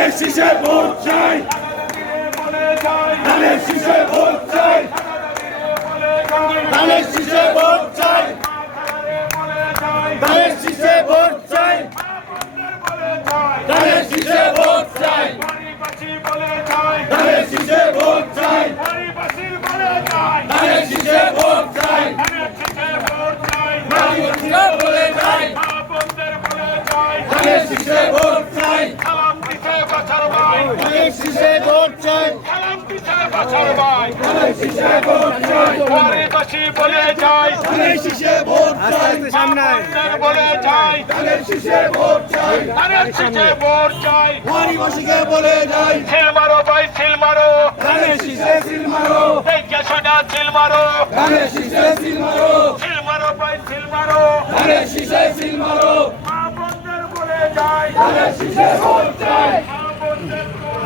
ধানের শীষে ভোট চাই, ধানের শীষে ভোট চাই, ধানের শীষে ভোট চাই, ধানের শীষে ভোট চাই, ধানের শীষে ভোট চাই, ধানের শীষে ভোট চাই, ধানের শীষে ভোট চাই, নারীবাসীরা বলে যায়, ধানের শীষে ভোট চাই, ধানের শীষে ভোট চাই, ধানের শীষে ভোট চাই, নারীবাসী বলে যায়, ধানের শীষে ভোট চাই, বলে যায়, ধানের শীষে ভোট চাই, ধানের শীষে ভোট চাই। নারীবাসীকে বলে যায়, সিল মারো ভাই সিল মারো, ধানের শীষে সিল মারো, দেখে শোনা সিল মারো, ধানের শীষে সিল মারো, সিল মারো ভাই সিল মারো। ধানের শীষে সিল মারো, মা বন্ধের বলে যায়, ধানের শীষে ভোট চাই, মা